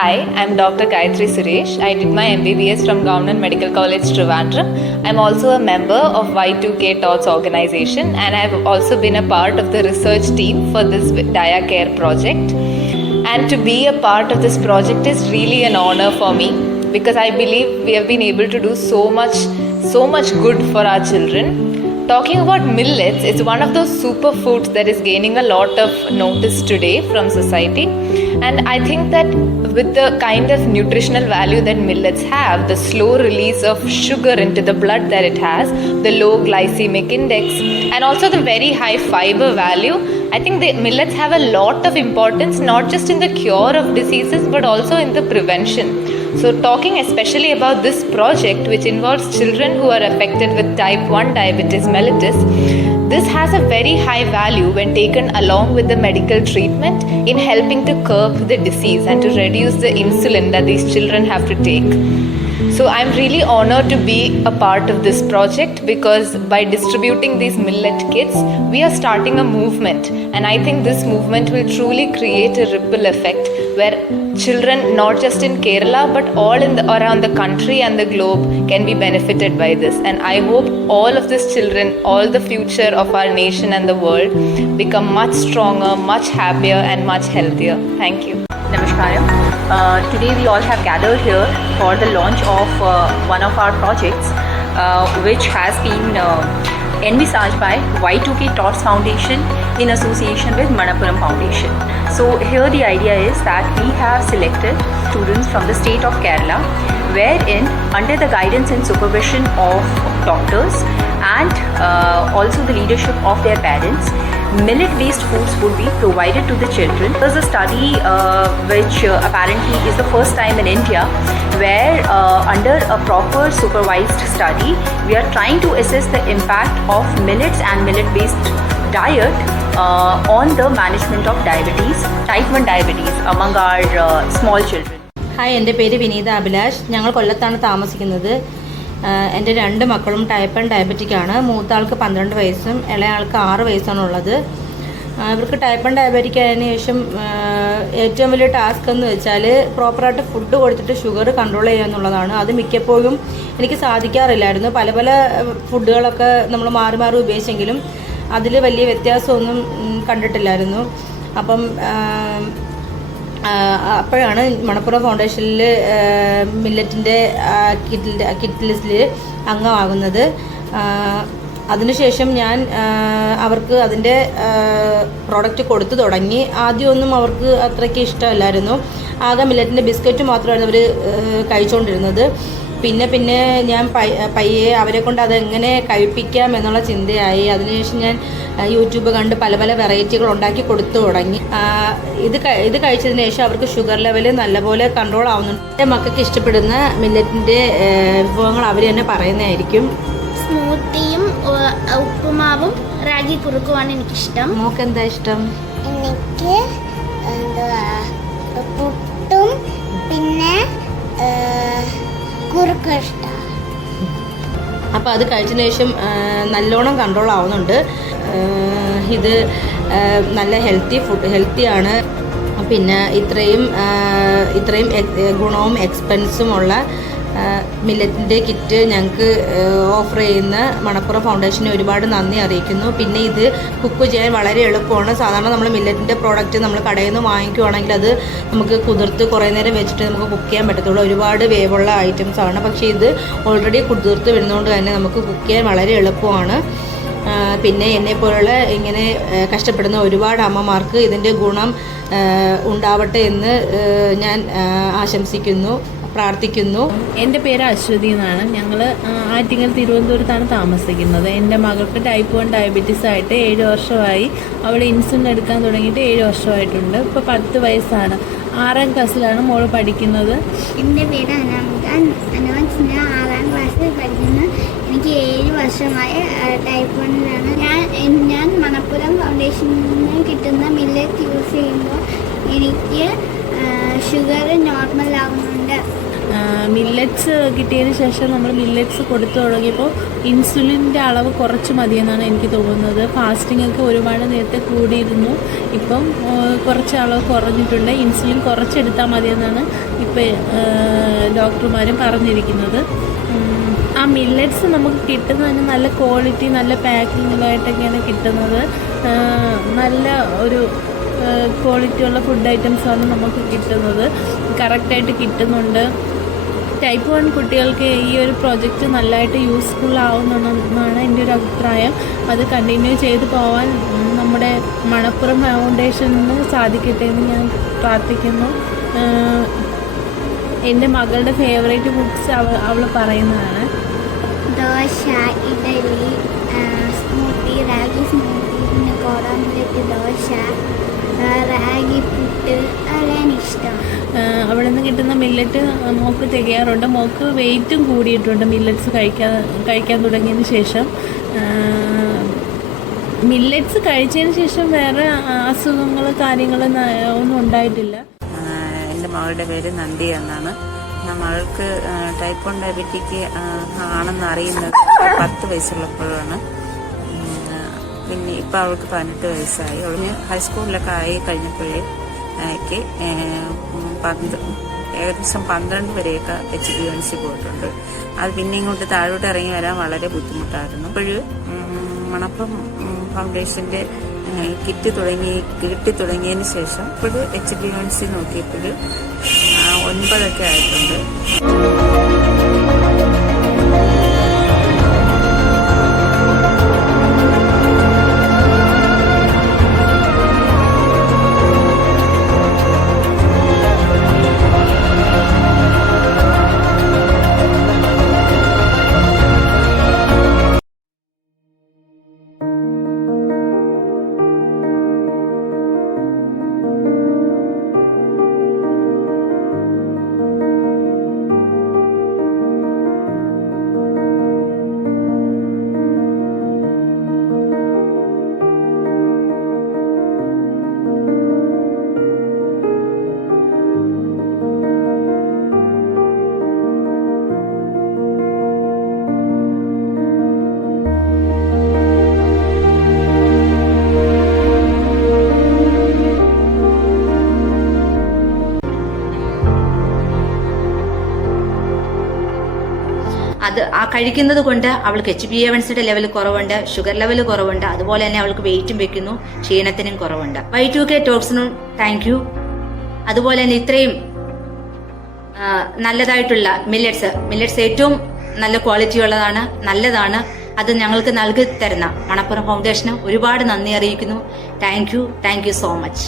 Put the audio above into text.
Hi, I'm Dr. Gayatri Suresh. I did my MBBS from Government Medical College, Trivandrum. I'm also a member of Y2K TOTS organization, and I've also been a part of the research team for this DiaCare project. And to be a part of this project is really an honor for me because I believe we have been able to do so much good for our children. Talking about millets, it's one of those superfoods that is gaining a lot of notice today from society. And I think that with the kind of nutritional value that millets have, the slow release of sugar into the blood that it has, the low glycemic index, and also the very high fiber value, I think the millets have a lot of importance not just in the cure of diseases but also in the prevention. So talking especially about this project which involves children who are affected with type 1 diabetes mellitus, this has a very high value when taken along with the medical treatment in helping to curb the disease and to reduce the insulin that these children have to take. So I'm really honored to be a part of this project because by distributing these millet kits, we are starting a movement, and I think this movement will truly create a ripple effect where children not just in Kerala but all around the country and the globe can be benefited by this. And I hope all of these children, all the future of our nation and the world become much stronger, much happier and much healthier. Thank you. Namaskaram. Today we all have gathered here for the launch of one of our projects which has been envisaged by Y2K TOTS Foundation in association with Manappuram Foundation. So here the idea is that we have selected students from the state of Kerala, wherein under the guidance and supervision of doctors and also the leadership of their parents, millet-based foods would be provided to the children. There's a study which apparently is the first time in India where under a proper supervised study, we are trying to assess the impact of millets and millet-based diet on the management of diabetes, type 1 diabetes among our small children. Hi, എൻ്റെ പേര് വിനീത അഭിലാഷ്. ഞങ്ങൾ കൊല്ലത്താണ് താമസിക്കുന്നത്. എൻ്റെ 2 മക്കളും type 1 ഡയബറ്റിക്കാണ്. മൂത്ത ആൾക്ക് 12 വയസ്സും ഇളയ ആൾക്ക് 6 വയസ്സാണുള്ളത്. ഇവർക്ക് ടൈപ്പ് 1 ഡയബറ്റിക് ആയതിനു ശേഷം ഏറ്റവും വലിയ ടാസ്ക് എന്ന് വെച്ചാൽ പ്രോപ്പറായിട്ട് ഫുഡ് കൊടുത്തിട്ട് ഷുഗർ കൺട്രോൾ ചെയ്യുക എന്നുള്ളതാണ്. അത് മിക്കപ്പോഴും എനിക്ക് സാധിക്കാറില്ലായിരുന്നു. പല ഫുഡുകളൊക്കെ നമ്മൾ മാറി ഉപയോഗിച്ചെങ്കിലും അതിൽ വലിയ വ്യത്യാസമൊന്നും കണ്ടിട്ടില്ലായിരുന്നു. അപ്പോഴാണ് മണപ്പുറം ഫൗണ്ടേഷനിൽ മില്ലറ്റിൻ്റെ കിറ്റ് ലിസ്റ്റിൽ അംഗമാകുന്നത്. അതിനുശേഷം ഞാൻ അവർക്ക് അതിൻ്റെ പ്രോഡക്റ്റ് കൊടുത്തു തുടങ്ങി. ആദ്യമൊന്നും അവർക്ക് അത്രയ്ക്ക് ഇഷ്ടമല്ലായിരുന്നു. ആകെ മില്ലറ്റിൻ്റെ ബിസ്ക്കറ്റ് മാത്രമായിരുന്നു അവർ കഴിച്ചുകൊണ്ടിരുന്നത്. പിന്നെ ഞാൻ പയ്യെ അവരെ കൊണ്ട് അതെങ്ങനെ കഴിപ്പിക്കാം എന്നുള്ള ചിന്തയായി. അതിനുശേഷം ഞാൻ യൂട്യൂബ് കണ്ട് പല വെറൈറ്റികൾ ഉണ്ടാക്കി കൊടുത്തു തുടങ്ങി. ഇത് കഴിച്ചതിന് ശേഷം അവർക്ക് ഷുഗർ ലെവൽ നല്ലപോലെ കൺട്രോൾ ആവുന്നുണ്ട്. എൻ്റെ മക്കൾക്ക് ഇഷ്ടപ്പെടുന്ന മില്ലറ്റിൻ്റെ വിഭവങ്ങൾ അവർ തന്നെ പറയുന്നതായിരിക്കും. സ്മൂത്തിയും ഉപ്പുമാവും റാഗി കുറുക്കുമാണ് എനിക്കിഷ്ടം. മോക്ക് എന്താ ഇഷ്ടം? എനിക്ക് പുട്ടും പിന്നെ കുറുക്കും ഇഷ്ടം. അപ്പോൾ അത് കഴിച്ചതിന് ശേഷം നല്ലോണം കൺട്രോൾ ആവുന്നുണ്ട്. ഇത് നല്ല ഹെൽത്തിയാണ്. പിന്നെ ഇത്രയും ഗുണവും എക്സ്പെൻസുമുള്ള മില്ലറ്റിൻ്റെ കിറ്റ് ഞങ്ങൾക്ക് ഓഫർ ചെയ്യുന്ന മണപ്പുറം ഫൗണ്ടേഷന് ഒരുപാട് നന്ദി അറിയിക്കുന്നു. പിന്നെ ഇത് കുക്ക് ചെയ്യാൻ വളരെ എളുപ്പമാണ്. സാധാരണ നമ്മൾ മില്ലറ്റിൻ്റെ പ്രോഡക്റ്റ് നമ്മൾ കടയിൽ നിന്ന് വാങ്ങിക്കുവാണെങ്കിൽ അത് നമുക്ക് കുതിർത്ത് കുറേ നേരം വെച്ചിട്ട് നമുക്ക് കുക്ക് ചെയ്യാൻ പറ്റത്തുള്ളൂ. ഒരുപാട് വേവുള്ള ഐറ്റംസാണ്. പക്ഷേ ഇത് ഓൾറെഡി കുതിർത്ത് വരുന്നതുകൊണ്ട് തന്നെ നമുക്ക് കുക്ക് ചെയ്യാൻ വളരെ എളുപ്പമാണ്. പിന്നെ എന്നെപ്പോലുള്ള ഇങ്ങനെ കഷ്ടപ്പെടുന്ന ഒരുപാട് അമ്മമാർക്ക് ഇതിൻ്റെ ഗുണം ഉണ്ടാവട്ടെ എന്ന് ഞാൻ ആശംസിക്കുന്നു, പ്രാർത്ഥിക്കുന്നു. എൻ്റെ പേര് അശ്വതി എന്നാണ്. ഞങ്ങൾ ആറ്റിങ്ങൽ തിരുവനന്തപുരത്താണ് താമസിക്കുന്നത്. എൻ്റെ മകൾക്ക് ടൈപ്പ് 1 ഡയബറ്റീസ് ആയിട്ട് 7 വർഷമായി. അവൾ ഇൻസുലിൻ എടുക്കാൻ തുടങ്ങിയിട്ട് 7 വർഷമായിട്ടുണ്ട്. ഇപ്പോൾ 10 വയസ്സാണ്. 6ാം ക്ലാസ്സിലാണ് മോൾ പഠിക്കുന്നത്. എൻ്റെ പേര് അനോജ്. ഞാൻ 6ാം ക്ലാസ്സിൽ പഠിക്കുന്നു. എനിക്ക് 7 വർഷമായ ടൈപ്പ് 1ലാണ്. ഞാൻ മണപ്പുറം ഫൗണ്ടേഷനിൽ നിന്ന് കിട്ടുന്ന മില്ലറ്റ് യൂസ് ചെയ്യുമ്പോൾ എനിക്ക് ഷുഗർ നോർമൽ ആവുന്നുണ്ട്. മില്ലറ്റ്സ് കിട്ടിയതിന് ശേഷം നമ്മൾ മില്ലറ്റ്സ് കൊടുത്തു തുടങ്ങിയപ്പോൾ ഇൻസുലിൻ്റെ അളവ് കുറച്ച് മതിയെന്നാണ് എനിക്ക് തോന്നുന്നത്. ഫാസ്റ്റിംഗ് ഒക്കെ ഒരുപാട് നേരത്തെ കൂടിയിരുന്നു, ഇപ്പം കുറച്ച് അളവ് കുറഞ്ഞിട്ടുണ്ട്. ഇൻസുലിൻ കുറച്ചെടുത്താൽ മതിയെന്നാണ് ഇപ്പോൾ ഡോക്ടർമാരും പറഞ്ഞിരിക്കുന്നത്. ആ മില്ലറ്റ്സ് നമുക്ക് കിട്ടുന്നതിന് നല്ല ക്വാളിറ്റി, നല്ല പാക്കിങ്ങിലായിട്ടൊക്കെയാണ് കിട്ടുന്നത്. നല്ല ഒരു ക്വാളിറ്റിയുള്ള ഫുഡ് ഐറ്റംസാണ് നമുക്ക് കിട്ടുന്നത്, കറക്റ്റായിട്ട് കിട്ടുന്നുണ്ട്. ടൈപ്പ് 1 കുട്ടികൾക്ക് ഈ ഒരു പ്രോജക്റ്റ് നല്ലതായിട്ട് യൂസ്ഫുൾ ആവുന്നുണ്ടെന്നാണ് എൻ്റെ ഒരു അഭിപ്രായം. അത് കണ്ടിന്യൂ ചെയ്ത് പോകാൻ നമ്മുടെ മണപ്പുറം ഫൗണ്ടേഷന് സാധിക്കട്ടെ എന്ന് ഞാൻ പ്രാർത്ഥിക്കുന്നു. എൻ്റെ മകളുടെ ഫേവറേറ്റ് ബുക്സ് അവൾ പറയുന്നതാണ്. ദോശ, ഇഡലി, സ്മൂത്തി, റാഗി സ്മൂത്തി, പിന്നെ കോടാമിലേക്ക് ദോശ, റാഗി പുട്ട്, അതാണ് ഇഷ്ടം. അവിടെ നിന്ന് കിട്ടുന്ന മില്ലറ്റ് മോക്ക് തികയാറുണ്ട്. മോക്ക് വെയിറ്റും കൂടിയിട്ടുണ്ട് മില്ലറ്റ്സ് കഴിക്കാൻ തുടങ്ങിയതിന് ശേഷം. മില്ലറ്റ്സ് കഴിച്ചതിന് ശേഷം വേറെ അസുഖങ്ങൾ കാര്യങ്ങൾ ഒന്നും ഉണ്ടായിട്ടില്ല. എൻ്റെ മകളുടെ പേര് നന്ദി എന്നാണ്. ഞാൻ മകൾക്ക് ടൈപ്പ് 1 ഡയബറ്റിക് ആണെന്ന് അറിയുന്നത് 10 വയസ്സുള്ളപ്പോഴാണ്. പിന്നെ ഇപ്പം അവൾക്ക് 18 വയസ്സായി. അവളിന് ഹൈസ്കൂളിലൊക്കെ ആയി കഴിഞ്ഞപ്പോഴേക്ക് ഏകദേശം 12 വരെയൊക്കെ HbA1c പോയിട്ടുണ്ട്. അത് പിന്നെ ഇങ്ങോട്ട് താഴോട്ട് ഇറങ്ങി വരാൻ വളരെ ബുദ്ധിമുട്ടായിരുന്നു. അപ്പോഴും മണപ്പുറം ഫൗണ്ടേഷൻ്റെ കിട്ടി തുടങ്ങിയതിന് ശേഷം ഇപ്പോഴും HbA1c നോക്കിയപ്പോൾ 9 ആയിട്ടുണ്ട്. അത് ആ കഴിക്കുന്നത് കൊണ്ട് അവൾക്ക് HbA1cയുടെ ലെവൽ കുറവുണ്ട്, ഷുഗർ ലെവൽ കുറവുണ്ട്, അതുപോലെ തന്നെ അവൾക്ക് വെയിറ്റും വെക്കുന്നു, ക്ഷീണത്തിനും കുറവുണ്ട്. Y2K ടോക്സിനും thank you. അതുപോലെ തന്നെ ഇത്രയും നല്ലതായിട്ടുള്ള മില്ലറ്റ്സ് ഏറ്റവും നല്ല ക്വാളിറ്റി ഉള്ളതാണ്, നല്ലതാണ്. അത് ഞങ്ങൾക്ക് നൽകി തരുന്ന മണപ്പുറം ഫൗണ്ടേഷന് ഒരുപാട് നന്ദി അറിയിക്കുന്നു. Thank you so much.